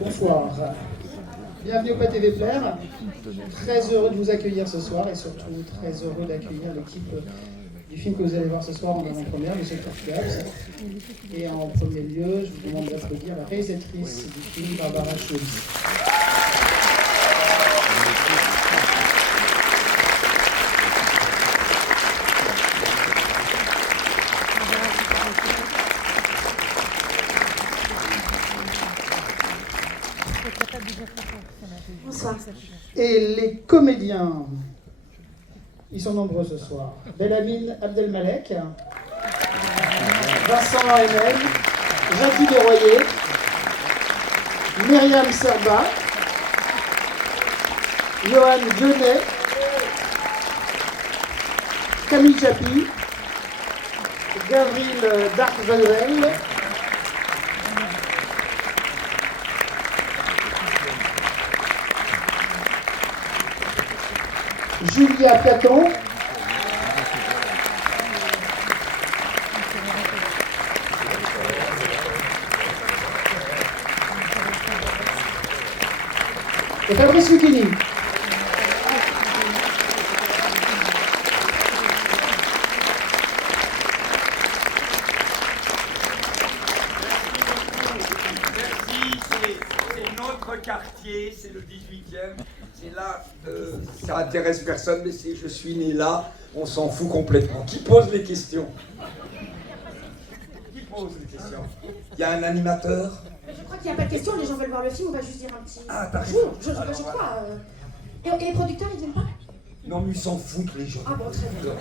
Bonsoir. Bienvenue au PATV Plaire. Très heureux de vous accueillir ce soir et surtout très heureux d'accueillir l'équipe du film que vous allez voir ce soir en avant-première, Monsieur Clubs. Et en premier lieu, je vous demande d'applaudir la réalisatrice du film, Barbara Schulz. Bonsoir. Et les comédiens, ils sont nombreux ce soir. Belhamine Abdelmalek, Vincent Henel, Jackie Desroyers, Myriam Serba, Johan Genet, Camille Chapi, Gavril Darkvanuel, Julia Platon, et Fabrice Lucchini. C'est notre quartier, c'est le 18e. C'est là, ça intéresse personne, mais je suis né là, on s'en fout complètement. Qui pose les questions? Qui pose les questions? Il y a un animateur? Je crois qu'il n'y a pas de question, les gens veulent voir le film, on va juste dire un petit bonjour. Je crois. Et les producteurs, ils viennent pas? Non, mais ils s'en foutent, les gens. Ah bon, très bien.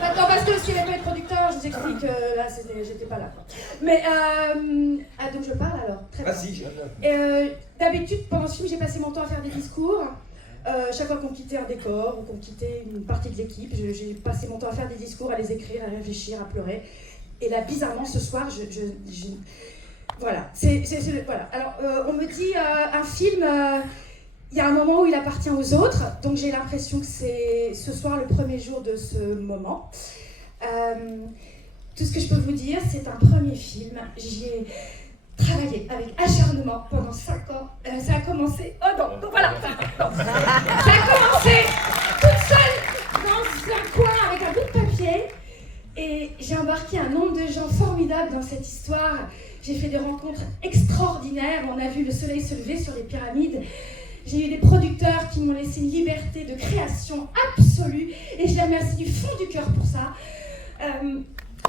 Attends, parce que s'il n'y avait pas de producteur, je vous explique que là, j'étais pas là. Mais, donc je parle alors. Très bien. Vas-y. D'habitude, pendant ce film, j'ai passé mon temps à faire des discours. Chaque fois qu'on quittait un décor ou qu'on quittait une partie de l'équipe, j'ai passé mon temps à faire des discours, à les écrire, à réfléchir, à pleurer. Et là, bizarrement, ce soir, voilà. Voilà. Alors, on me dit, un film, il y a un moment où il appartient aux autres, donc j'ai l'impression que c'est ce soir le premier jour de ce moment. Tout ce que je peux vous dire, c'est un premier film. J'y ai travaillé avec acharnement pendant 5 ans. Ça a commencé... Oh non, donc voilà. Ça a commencé toute seule dans un coin avec un bout de papier. Et j'ai embarqué un nombre de gens formidables dans cette histoire. J'ai fait des rencontres extraordinaires. On a vu le soleil se lever sur les pyramides. J'ai eu des producteurs qui m'ont laissé une liberté de création absolue. Et je les remercie du fond du cœur pour ça.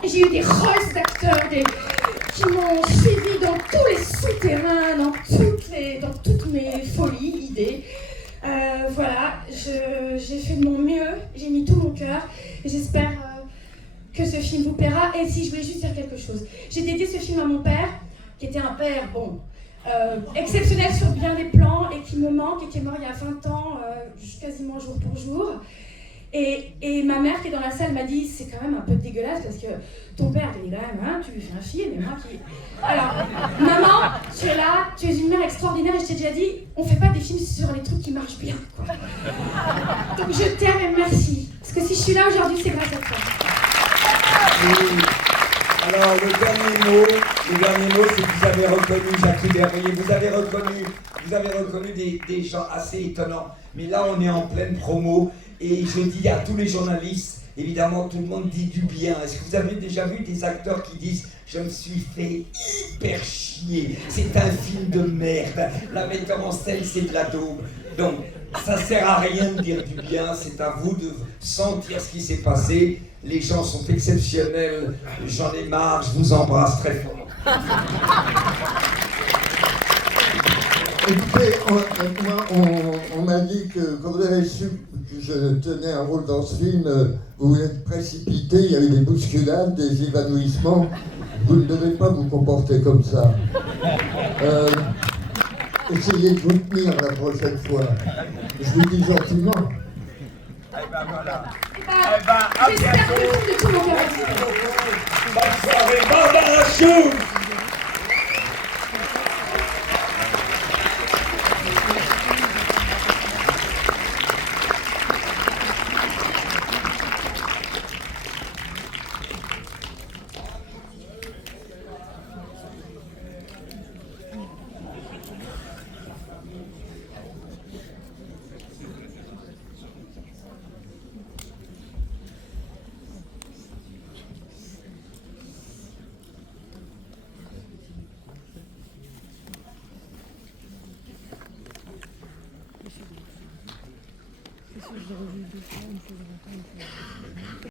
J'ai eu des rôles d'acteurs qui m'ont suivi dans tous les souterrains, dans toutes mes folies, idées. Voilà, j'ai fait de mon mieux, j'ai mis tout mon cœur. Et j'espère que ce film vous plaira. Et si je voulais juste dire quelque chose. J'ai dédié ce film à mon père, qui était un père, exceptionnel sur bien des plans, et qui me manque, et qui est mort il y a 20 ans, quasiment jour pour jour. Et ma mère qui est dans la salle m'a dit, c'est quand même un peu dégueulasse parce que ton père, il est quand même, hein, tu lui fais un film et moi qui... Alors, maman, tu es là, tu es une mère extraordinaire et je t'ai déjà dit, on fait pas des films sur les trucs qui marchent bien, quoi. Donc je t'aime et merci. Parce que si je suis là aujourd'hui, c'est grâce à toi. Oui. Alors, le dernier mot, c'est que vous avez reconnu Jackie Desroyers, vous avez reconnu des gens assez étonnants. Mais là, on est en pleine promo. Et je dis à tous les journalistes, évidemment tout le monde dit du bien. Est-ce que vous avez déjà vu des acteurs qui disent « Je me suis fait hyper chier, c'est un film de merde, la metteur en scène c'est de la daube ». Donc ça sert à rien de dire du bien, c'est à vous de sentir ce qui s'est passé. Les gens sont exceptionnels, j'en ai marre, je vous embrasse très fort. Écoutez, moi, on m'a dit que quand vous avez su que je tenais un rôle dans ce film, vous vous êtes précipité, il y a eu des bousculades, des évanouissements. Vous ne devez pas vous comporter comme ça. Essayez de vous tenir la prochaine fois. Je vous dis gentiment. Eh ben voilà. J'espère que vous de tout mon cœur. Bonne soirée, Barbara Schulz.